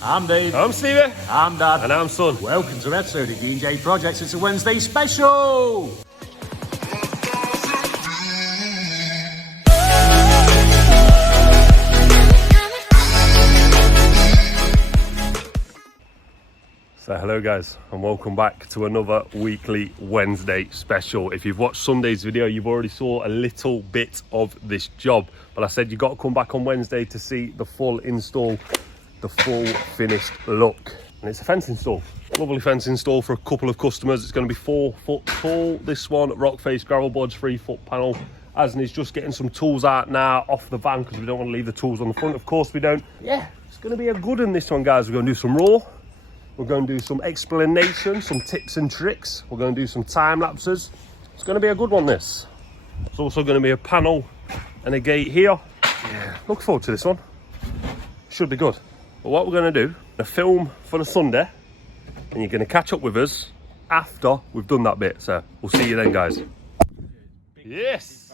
I'm Dave. I'm Stevie. I'm Dad. And I'm Son. Welcome to an episode of D&J Projects. It's a Wednesday special. So hello guys, and welcome back to another weekly Wednesday special. If you've watched Sunday's video, you've already saw a little bit of this job, but I said you got to come back on Wednesday to see the full install, the full finished look. And it's a fence install, lovely fence install for a couple of customers. It's going to be 4 foot tall, this one, rock face gravel boards, 3 foot panel. Asn is just getting some tools out now off the van because we don't want to leave the tools on the front. Of course we don't. Yeah, it's going to be a good one, this one, guys. We're going to do some raw. We're going to do some explanation, some tips and tricks. We're going to do some time lapses. It's going to be a good one, this. It's also going to be a panel and a gate here. Yeah, look forward to this one. Should be good. But what we're going to do, a film for the Sunday, and you're going to catch up with us after we've done that bit. So we'll see you then, guys. Yes,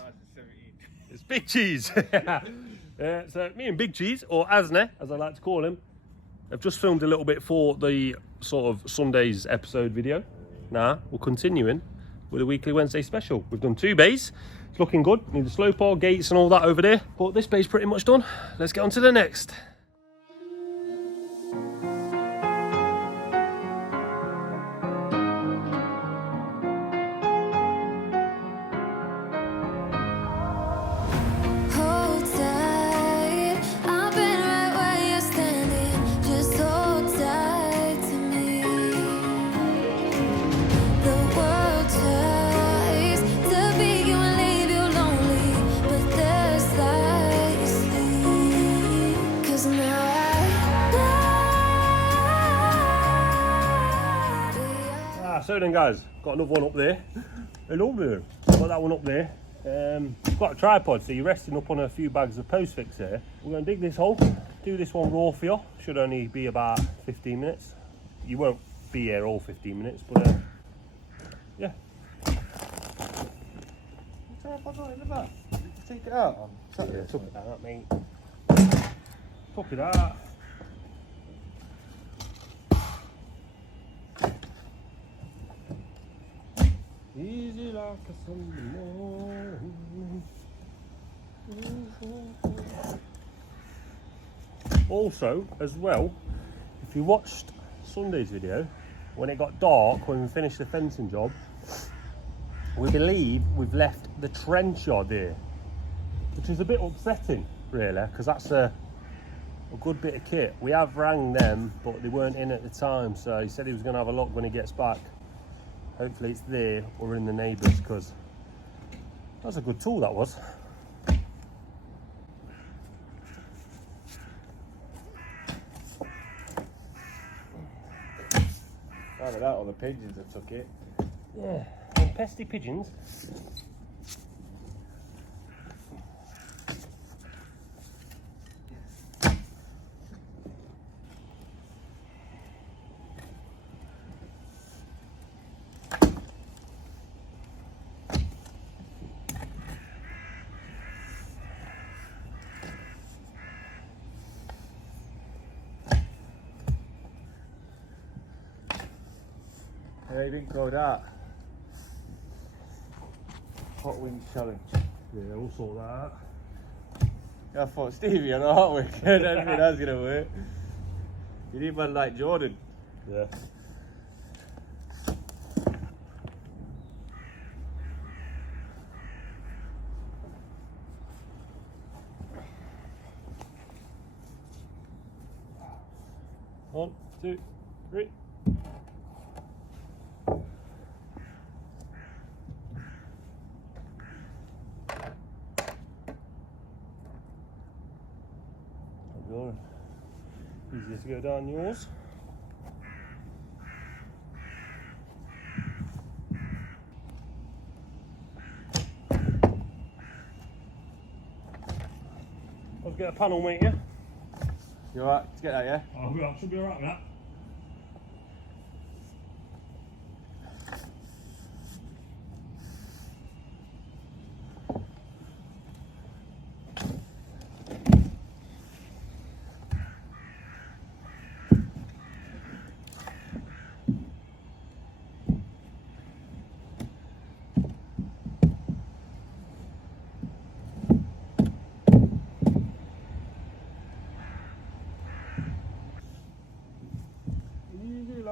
it's Big Cheese. So me and Big Cheese, or Asne, as I like to call him, I've just filmed a little bit for the sort of Sunday's episode video. Now we're continuing with a weekly Wednesday special. We've done 2 bays. It's looking good. Need the slope bar, gates and all that over there. But this bay's pretty much done. Let's get on to the next. So then guys, got another one up there. Hello there. Got that one up there. Got a tripod, so you're resting up on a few bags of post fix here. We're going to dig this hole, do this one raw for you. Should only be about 15 minutes. You won't be here all 15 minutes, but yeah. Tripod's not in the back. Take it out on Saturday. Yeah, took it out, mate. Took it out. Easy like a Sunday morning. Also, as well, if you watched Sunday's video, when it got dark, when we finished the fencing job, we believe we've left the trench yard here, which is a bit upsetting, really, because that's a good bit of kit. We have rang them, but they weren't in at the time, so he said he was going to have a look when he gets back. Hopefully it's there or in the neighbours, because that's a good tool, that was. Either that or the pigeons that took it. Yeah, and pesty pigeons. Yeah, you didn't call that. Hot Wings Challenge. Yeah, we'll sort that out. I thought Stevie on a hot wing. I don't think that's gonna work. You need one like Jordan. Yeah. One, two, three. Easier to go down yours. Let's get a panel, mate, yeah? You alright? Let's get that, yeah? Oh, yeah, should be alright with that.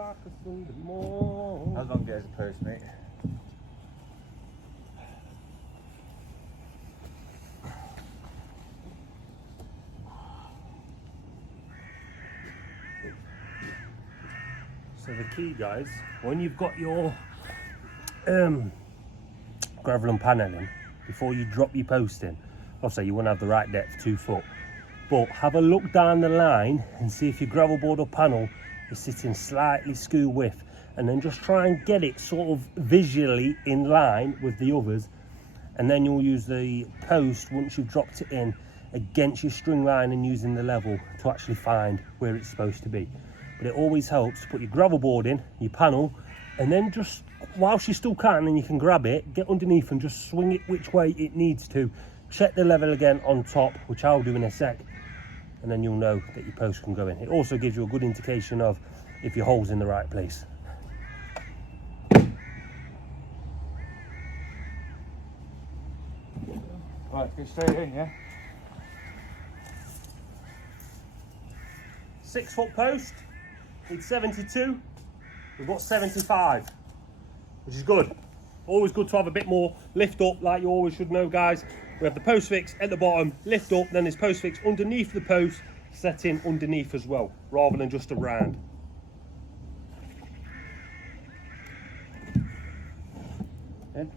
like a Sunday morning. As long as there's a post, mate. So the key, guys, when you've got your gravel and panelling, before you drop your post in, obviously you want to have the right depth, 2 foot, but have a look down the line and see if your gravel board or panel is sitting slightly skew width, and then just try and get it sort of visually in line with the others, and then you'll use the post once you've dropped it in against your string line and using the level to actually find where it's supposed to be. But it always helps to put your gravel board in, your panel, and then just, whilst you still can and you can grab it, get underneath and just swing it which way it needs to. Check the level again on top, which I'll do in a sec, and then you'll know that your post can go in. It also gives you a good indication of if your hole's in the right place. Right, go straight in, yeah? 6 foot post, need 72, we've got 75, which is good. Always good to have a bit more lift up, like you always should know, guys. We have the post fix at the bottom, lift up, then there's post fix underneath the post, setting underneath as well, rather than just around.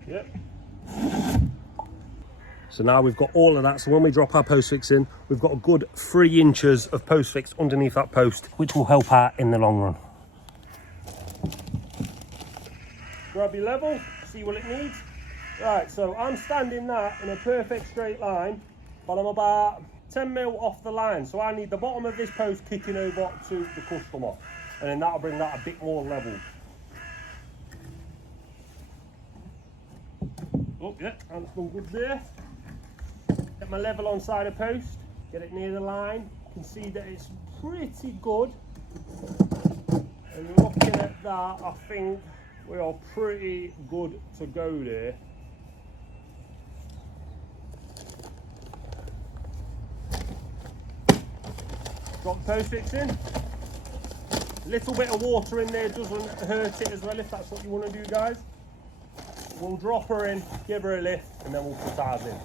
Yep. So now we've got all of that, so when we drop our post fix in, we've got a good 3 inches of post fix underneath that post, which will help out in the long run. Grab your level, see what it needs. Right, so I'm standing that in a perfect straight line, but I'm about 10 mil off the line, so I need the bottom of this post kicking over to the customer, and then that'll bring that a bit more level. Oh yeah, that's done good there. Get my level on side of post, get it near the line, you can see that it's pretty good. And looking at that, I think we are pretty good to go there. Drop the post fix in. A little bit of water in there doesn't hurt it as well, if that's what you want to do, guys. We'll drop her in, give her a lift, and then we'll put ours in.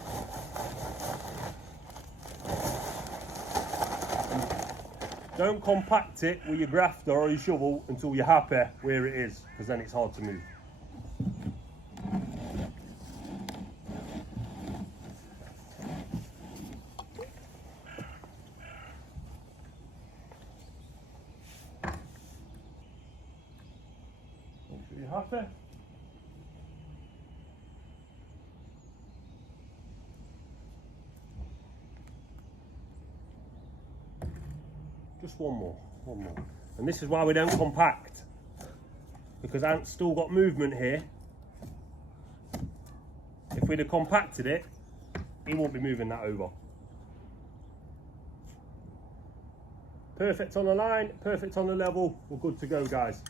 Don't compact it with your grafter or your shovel until you're happy where it is, because then it's hard to move. Make sure you're happy. Just one more. And this is why we don't compact, because Ant's still got movement here. If we'd have compacted it, he won't be moving that over. Perfect on the line, perfect on the level, we're good to go, guys.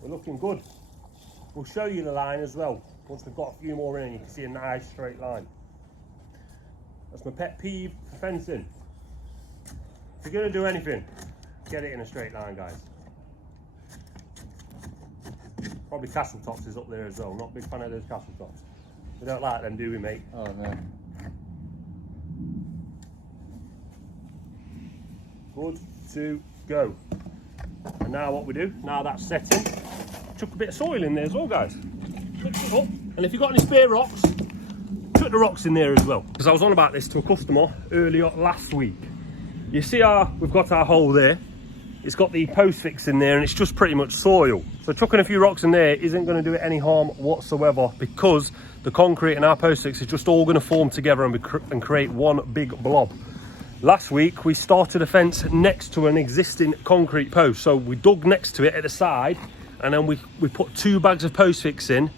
We're looking good. We'll show you the line as well. Once we've got a few more in, you can see a nice straight line. That's my pet peeve for fencing. If you're going to do anything, get it in a straight line, guys. Probably castle tops is up there as well. Not a big fan of those castle tops. We don't like them, do we, mate? Oh, no. Good to go. And now what we do, now that's setting, chuck a bit of soil in there as well, guys. Mix it up. And if you've got any spare rocks, chuck the rocks in there as well. Because I was on about this to a customer earlier last week. You see we've got our hole there. It's got the post fix in there and it's just pretty much soil. So chucking a few rocks in there isn't going to do it any harm whatsoever, because the concrete and our post fix is just all going to form together and create one big blob. Last week we started a fence next to an existing concrete post. So we dug next to it at the side, and then we put 2 bags of post fix in,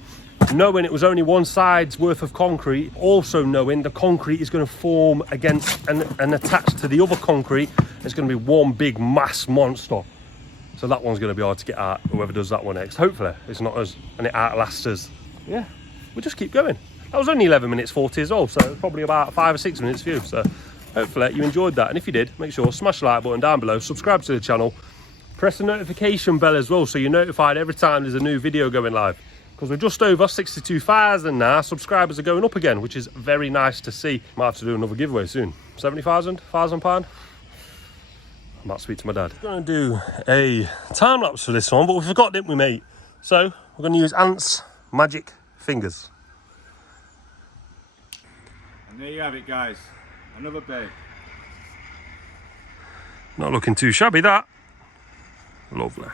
knowing it was only one side's worth of concrete, also knowing the concrete is going to form against and attach to the other concrete. It's going to be one big mass monster. So that one's going to be hard to get out, whoever does that one next. Hopefully it's not us and it outlasts us. Yeah, we'll just keep going. That was only 11 minutes 40 as well, so probably about 5 or 6 minutes view. So hopefully you enjoyed that. And if you did, make sure smash the like button down below, subscribe to the channel, press the notification bell as well so you're notified every time there's a new video going live. Because we're just over 62,000 now, subscribers are going up again, which is very nice to see. Might have to do another giveaway soon. 70,000, £1,000. I might speak to my dad. We're going to do a time lapse for this one, but we forgot, didn't we, mate? So we're going to use Ant's magic fingers. And there you have it, guys. Another bay. Not looking too shabby, that. Lovely.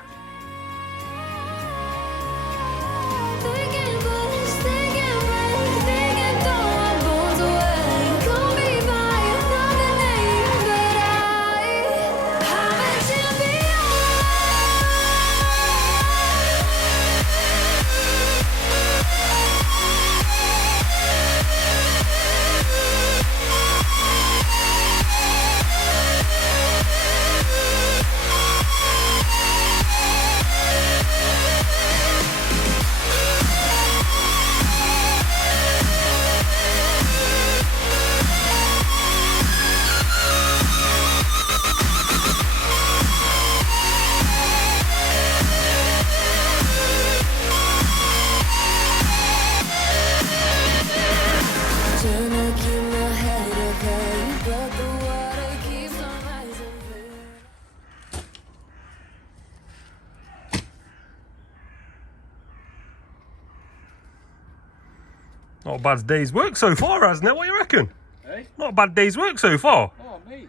Not a bad day's work so far, hasn't it? What do you reckon? Hey? Not a bad day's work so far. Oh, mate.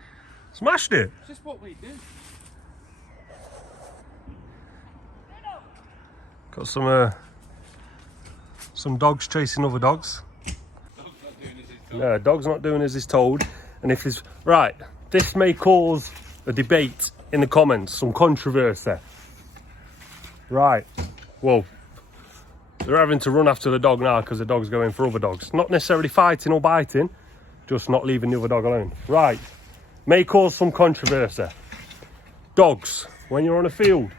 Smashed it. It's just what we do. Got some dogs chasing other dogs. No, dog's not doing as he's told. And if he's right, this may cause a debate in the comments, some controversy. Right. Well, they're having to run after the dog now because the dog's going for other dogs. Not necessarily fighting or biting, just not leaving the other dog alone. Right. May cause some controversy. Dogs, when you're on a field,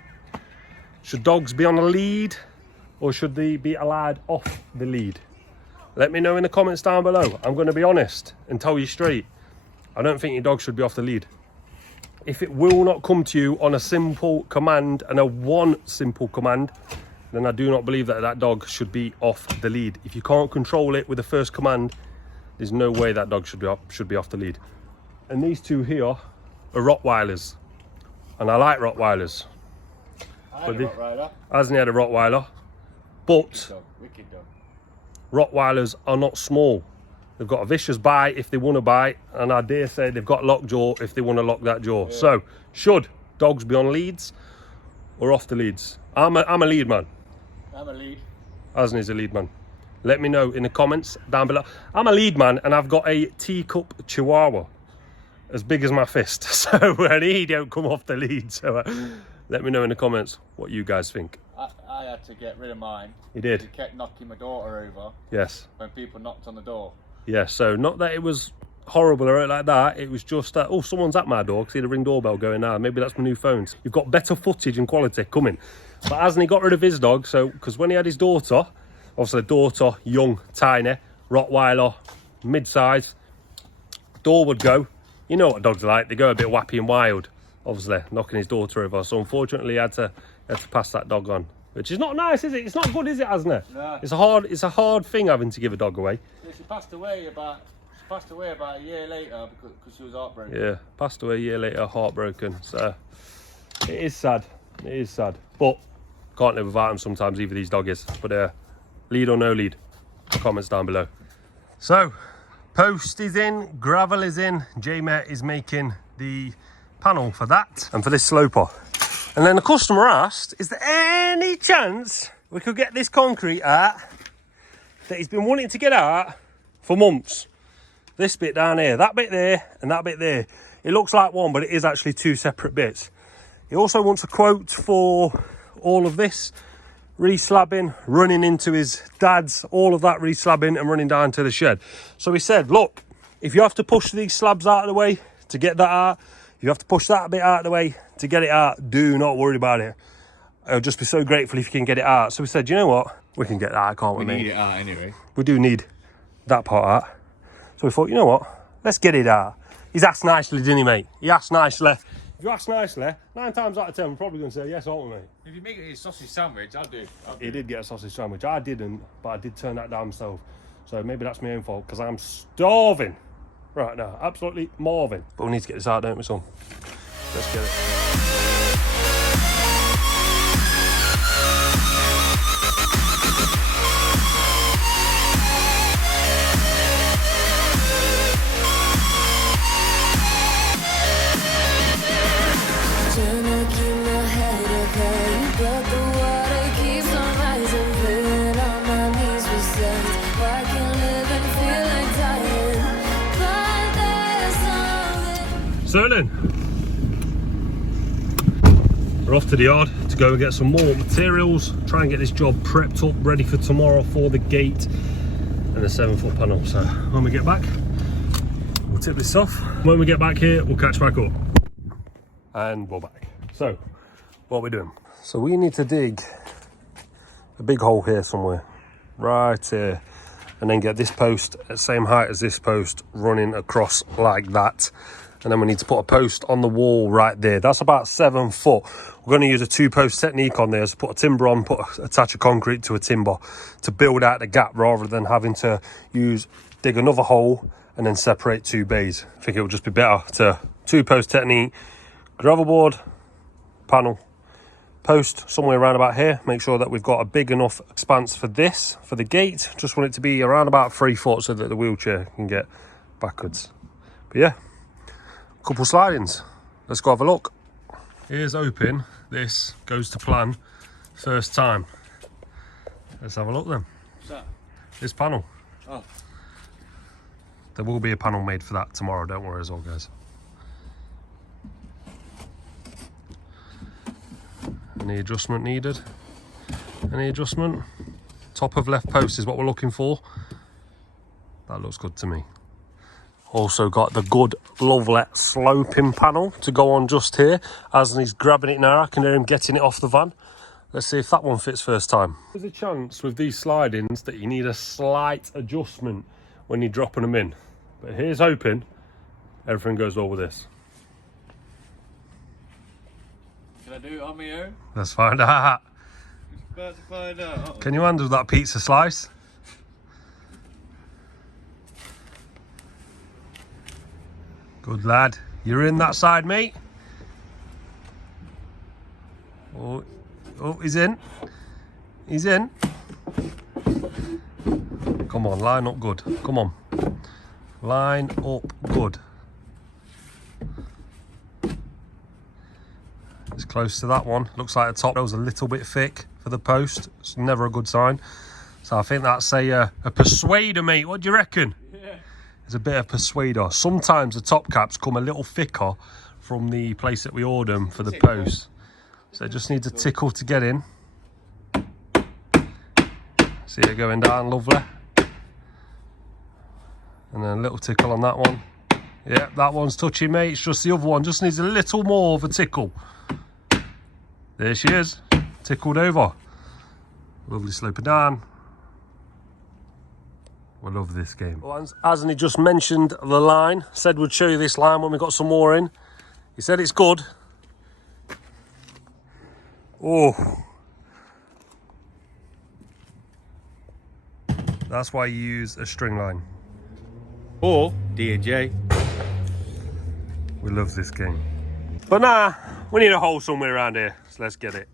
should dogs be on a lead or should they be allowed off the lead? Let me know in the comments down below. I'm going to be honest and tell you straight. I don't think your dog should be off the lead. If it will not come to you on a simple command and a one simple command, then I do not believe that that dog should be off the lead. If you can't control it with the first command, there's no way that dog should be off the lead. And these two here are Rottweilers. And I like Rottweilers. I had a Rottweiler. Hasn't he had a Rottweiler? But Wicked dog. Rottweilers are not small. They've got a vicious bite if they want to bite, and I dare say they've got lock jaw if they want to lock that jaw. Yeah. So, should dogs be on leads or off the leads? I'm a lead man. I'm a lead. Aslan is a lead man. Let me know in the comments down below. I'm a lead man and I've got a teacup chihuahua as big as my fist. So and he don't come off the lead. So let me know in the comments what you guys think. I had to get rid of mine. You did? He kept knocking my daughter over. Yes. When people knocked on the door. Yes, so not that it was horrible or like that. It was just that, oh, someone's at my door. See the ring doorbell going now. Maybe that's my new phones. You've got better footage and quality coming. But hasn't he got rid of his dog? So, because when he had his daughter, obviously daughter, young, tiny, Rottweiler, mid-size, door would go. You know what dogs are like. They go a bit wappy and wild, obviously, knocking his daughter over. So unfortunately, he had to pass that dog on. Which is not nice, is it? It's not good, is it, hasn't it? No. It's a hard thing having to give a dog away. Yeah, she passed away about a year later because she was heartbroken. Yeah, passed away a year later, heartbroken. So it is sad. It is sad. But can't live without them sometimes, either these doggies. But lead or no lead, comments down below. So post is in, gravel is in. J-Mate is making the panel for that and for this sloper. And then the customer asked, is there any chance we could get this concrete out that he's been wanting to get out for months? This bit down here, that bit there, and that bit there. It looks like one, but it is actually two separate bits. He also wants a quote for all of this, re-slabbing, running into his dad's, all of that re-slabbing and running down to the shed. So he said, look, if you have to push these slabs out of the way to get that out, you have to push that bit out of the way to get it out, do not worry about it. I'll just be so grateful if you can get it out. So we said, you know what? We can get that out, can't we, mate? We need it out anyway. We do need that part out. So we thought, you know what? Let's get it out. He's asked nicely, didn't he, mate? He asked nicely. If you ask nicely, 9 times out of 10, we're probably going to say yes, aren't we, mate? If you make it a sausage sandwich, I'll do. He did get a sausage sandwich. I didn't, but I did turn that down myself. So maybe that's my own fault, because I'm starving right now. Absolutely marvin. But we need to get this out, don't we, son? Let's get it. So then, we're off to the yard to go and get some more materials, try and get this job prepped up, ready for tomorrow for the gate and the 7-foot panel. So when we get back, we'll tip this off. When we get back here, we'll catch back up. And we're back. So, what are we doing? So we need to dig a big hole here somewhere, right here, and then get this post at the same height as this post running across like that. And then we need to put a post on the wall right there. That's about 7 foot. We're going to use a 2-post technique on there. So put a timber on, attach a concrete to a timber to build out the gap rather than having to dig another hole and then separate 2 bays. I think it would just be better to 2-post technique, gravel board, panel, post somewhere around about here. Make sure that we've got a big enough expanse for this, for the gate. Just want it to be around about 3 foot so that the wheelchair can get backwards. But yeah. Couple slidings. Let's go have a look. Here's open. This goes to plan. First time. Let's have a look then. What's that? This panel. Oh. There will be a panel made for that tomorrow. Don't worry as well, guys. Any adjustment needed? Any adjustment? Top of left post is what we're looking for. That looks good to me. Also got the good, lovely sloping panel to go on just here. As he's grabbing it now, I can hear him getting it off the van. Let's see if that one fits first time. There's a chance with these slidings that you need a slight adjustment when you're dropping them in. But here's hoping everything goes well with this. Can I do it on my own? Let's find out. We're about to find out. Uh-oh. Can you handle that pizza slice? Good lad. You're in that side, mate. Oh, he's in. He's in. Come on, line up good. Come on. Line up good. It's close to that one. Looks like the top rail's a little bit thick for the post. It's never a good sign. So I think that's a persuader, mate. What do you reckon? It's a bit of persuader. Sometimes the top caps come a little thicker from the place that we order them for the post. So it just needs a tickle to get in. See it going down, lovely. And then a little tickle on that one. Yeah, that one's touching, mate. It's just the other one. Just needs a little more of a tickle. There she is. Tickled over. Lovely sloping down. We love this game. Well, as he just mentioned the line, said we'd show you this line when we got some more in. He said it's good. Oh. That's why you use a string line. Or D&J. We love this game. But nah, we need a hole somewhere around here. So let's get it.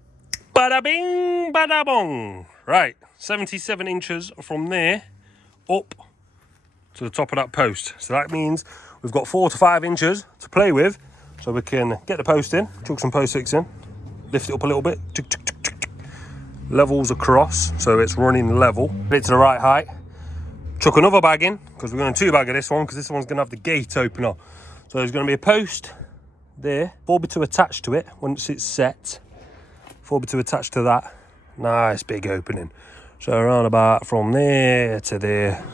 Bada bing, bada bong. Right, 77 inches from there up to the top of that post. So that means we've got 4 to 5 inches to play with, so we can get the post in, chuck some post sticks in, lift it up a little bit, levels across so it's running level, get it to the right height, chuck another bag in because we're going to 2-bag this one because this one's going to have the gate opener. So there's going to be a post there, 4x2 attached to it once it's set, 4x2 attached to that. Nice big opening. So around about from there to there,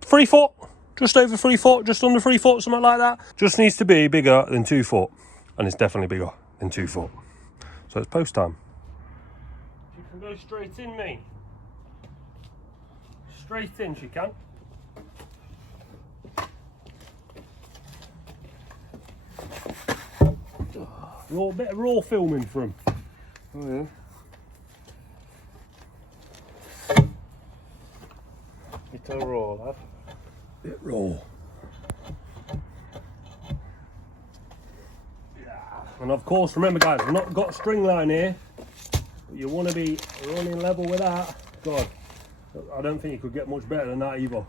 3 foot, just over 3 foot, just under 3 foot, something like that. Just needs to be bigger than 2 foot, and it's definitely bigger than 2 foot. So it's post time. She can go straight in, mate. Straight in, she can. Raw, bit of raw filming for him. Oh yeah. It's a raw, lad. Bit raw. And of course, remember guys, I've not got a string line here. But you want to be running level with that. God, I don't think you could get much better than that either.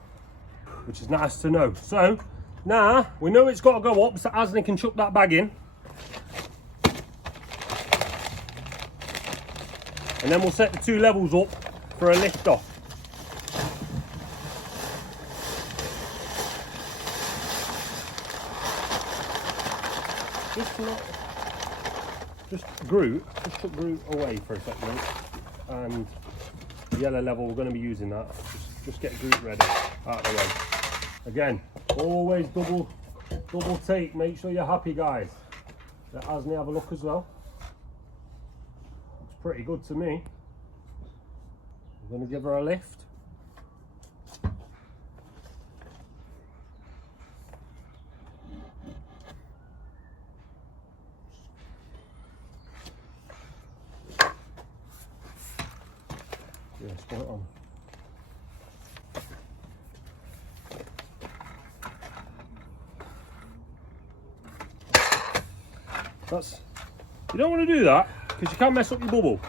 Which is nice to know. So, now, we know it's got to go up so Asney can chuck that bag in. And then we'll set the 2 levels up for a lift off. Just put Groot away for a second. And the yellow level, we're going to be using that. Just get Groot ready, out of the way. Again, always double take, make sure you're happy guys. Let Asney have a look as well. Looks pretty good to me. I'm going to give her a lift. Yeah, spot on. You don't want to do that because you can't mess up your bubble.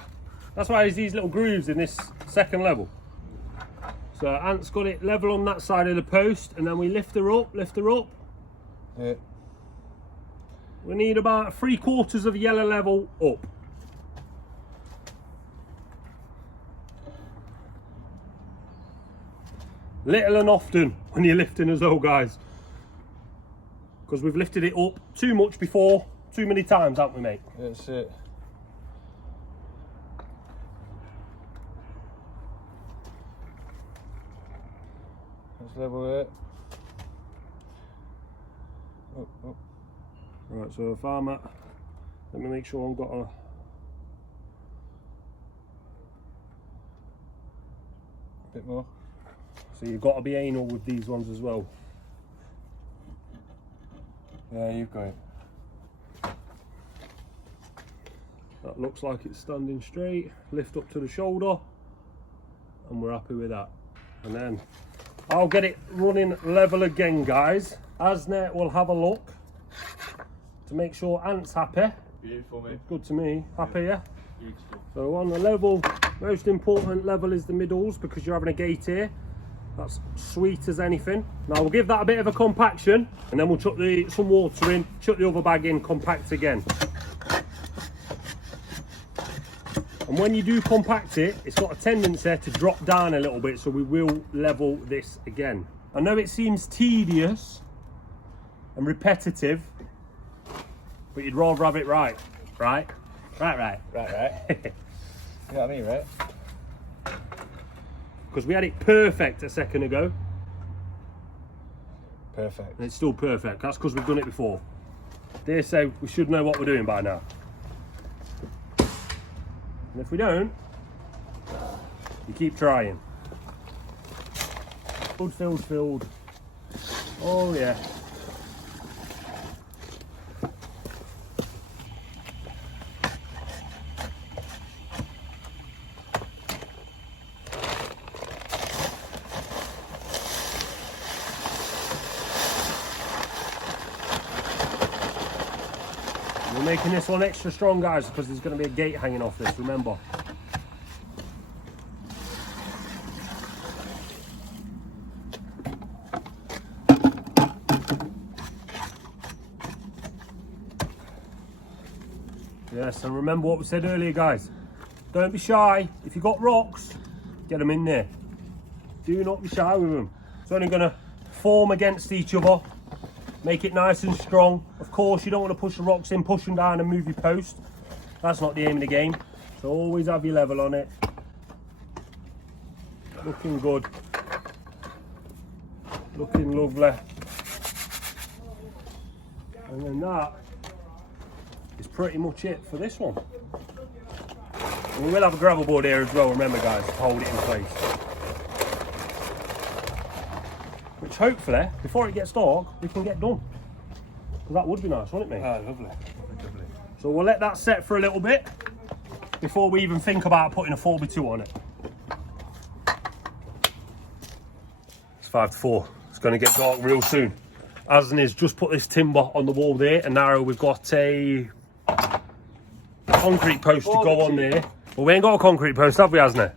That's why there's these little grooves in this second level. So Ant's got it level on that side of the post, and then we lift her up. Yeah. We need about 3/4 of yellow level up. Little and often when you're lifting as well, guys. Because we've lifted it up too much before, too many times, haven't we, mate? That's it. Let's level it. Oh. Right, so if I'm at, let me make sure I've got a bit more. So you've got to be anal with these ones as well. Yeah, you've got it. That looks like it's standing straight. Lift up to the shoulder, and we're happy with that. And then I'll get it running level again, guys. Asney will have a look to make sure Ant's happy. Beautiful, mate. Good to me. Happy, yeah? Beautiful. So on the level, most important level is the middles because you're having a gate here. That's sweet as anything. Now we'll give that a bit of a compaction, and then we'll chuck some water in, chuck the other bag in, compact again. And when you do compact it, it's got a tendency to drop down a little bit, so we will level this again. I know it seems tedious and repetitive, but you'd rather have it right. Right? Right. Right. You know what I mean, right? Because we had it perfect a second ago. Perfect. And it's still perfect. That's because we've done it before. Dare say we should know what we're doing by now. And if we don't, you keep trying. Filled. Oh yeah. We're making this one extra strong, guys, because there's going to be a gate hanging off this, remember. Yes, and remember what we said earlier, guys. Don't be shy. If you've got rocks, get them in there. Do not be shy with them. It's only going to form against each other. Make it nice and strong. Of course, you don't want to push the rocks in, push them down and move your post. That's not the aim of the game. So always have your level on it. Looking good. Looking lovely. And then that is pretty much it for this one. And we will have a gravel board here as well, remember guys, to hold it in place. Which hopefully, before it gets dark, we can get done. Because that would be nice, wouldn't it, mate? Oh, lovely. So we'll let that set for a little bit before we even think about putting a 4x2 on it. It's 5 to 4. It's going to get dark real soon. Asni's just put this timber on the wall there, and now we've got a concrete post to go on there. Well, we ain't got a concrete post, have we, Asni?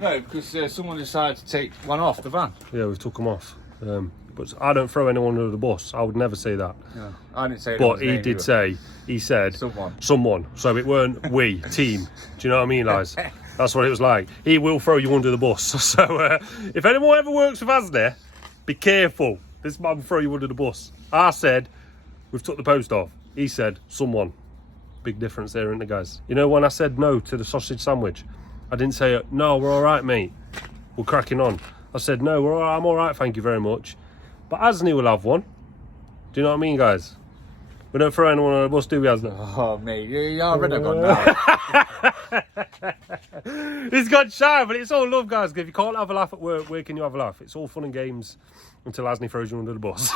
No, because someone decided to take one off the van. Yeah, we took them off. But I don't throw anyone under the bus. I would never say that. No, I didn't say it. But he did say, he said, someone. So it weren't we, team. Do you know what I mean, Liz? That's what it was like. He will throw you under the bus. So if anyone ever works with Asni, be careful. This man will throw you under the bus. I said, we've took the post off. He said, someone. Big difference there, isn't it, guys? You know, when I said no to the sausage sandwich, I didn't say, no, we're all right, mate. We're cracking on. I said, no, we're all right, I'm all right, thank you very much. But Asni will have one. Do you know what I mean, guys? We don't throw anyone on the bus, do we, Asni? Oh, mate, you're already gone now. He's got shy, but it's all love, guys. If you can't have a laugh at work, where can you have a laugh? It's all fun and games until Asni throws you under the bus.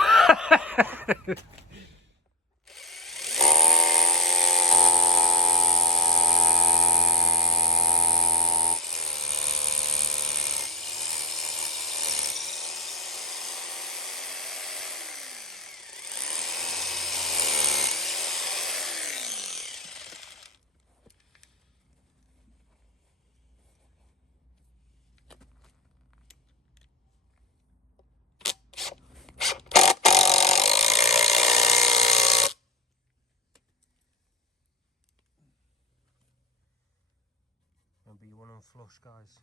Remember, you want to flush, guys.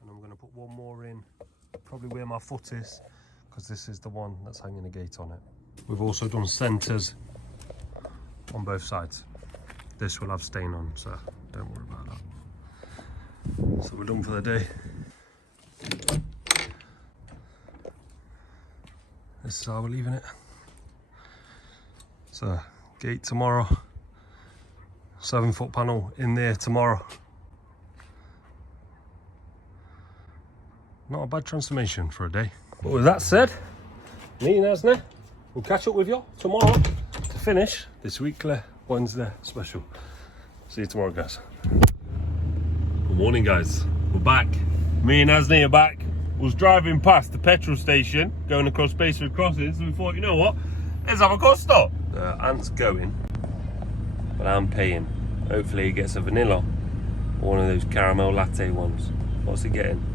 And I'm going to put one more in, probably where my foot is, because this is the one that's hanging a gate on it. We've also done centres on both sides. This will have stain on, so don't worry about that. So we're done for the day. This is how we're leaving it. So, gate tomorrow. 7-foot panel in there tomorrow. Not a bad transformation for a day. But with that said, me and Asni will catch up with you tomorrow to finish this weekly Wednesday special. See you tomorrow, guys. Good morning, guys. We're back. Me and Asni are back. Was driving past the petrol station, going across Basewood Crossing, so we thought, you know what? Let's have a Costa. Ant's going, but I'm paying. Hopefully he gets a vanilla or one of those caramel latte ones. What's he getting?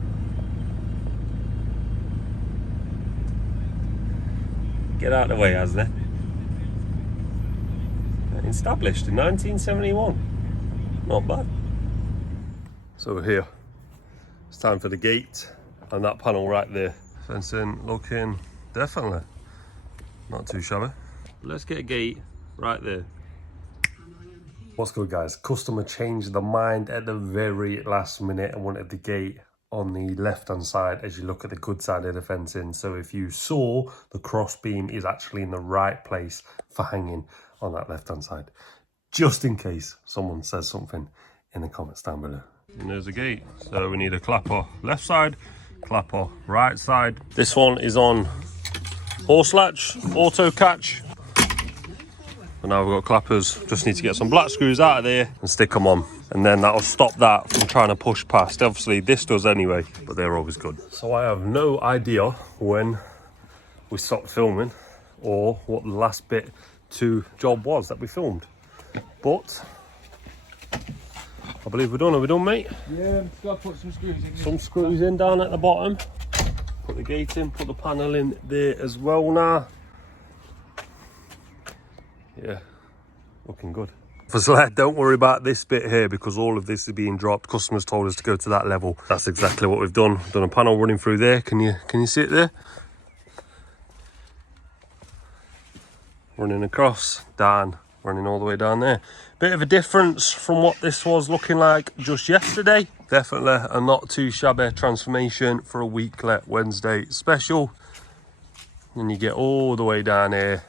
Get out of the way, Asni. Established in 1971. Not bad. So we're here. It's time for the gate and that panel right there. Fencing looking definitely not too shabby. Let's get a gate right there. What's good, guys? Customer changed their mind at the very last minute and wanted the gate on the left hand side as you look at the good side of the fencing. So if you saw, the cross beam is actually in the right place for hanging on that left hand side, just in case someone says something in the comments down below. And there's a gate, so we need a clapper left side, clapper right side. This one is on horse latch, auto catch. And now we've got clappers. Just need to get some black screws out of there and stick them on. And then that'll stop that from trying to push past. Obviously this does anyway, but they're always good. So I have no idea when we stopped filming or what the last bit to job was that we filmed. But I believe we're done. Are we done, mate? Yeah, just gotta put some screws in. Some screws in down at the bottom. Put the gate in, put the panel in there as well now. Yeah, looking good. For don't worry about this bit here because all of this is being dropped. Customers told us to go to that level. That's exactly what we've done. We've done a panel running through there. Can you see it there? Running across, down, running all the way down there. Bit of a difference from what this was looking like just yesterday. Definitely a not too shabby transformation for a weekly Wednesday special. And you get all the way down here.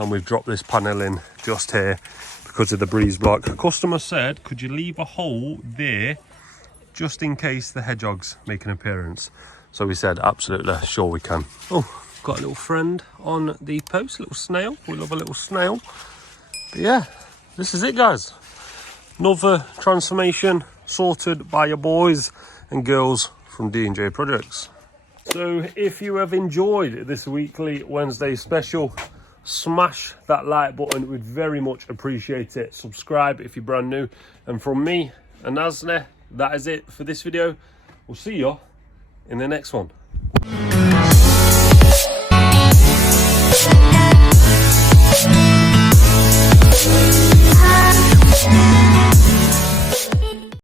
And we've dropped this panel in just here because of the breeze block. The customer said, could you leave a hole there just in case the hedgehogs make an appearance? So we said, absolutely, sure we can. Oh, Got a little friend on the post, a little snail. We love a little snail. But yeah, this is it, guys. Another transformation sorted by your boys and girls from D&J Projects. So if you have enjoyed this weekly Wednesday special, smash that like button. We'd very much appreciate it. Subscribe if you're brand new. And from me and Asne, that is it for this video. We'll see you in the next one. Yeah.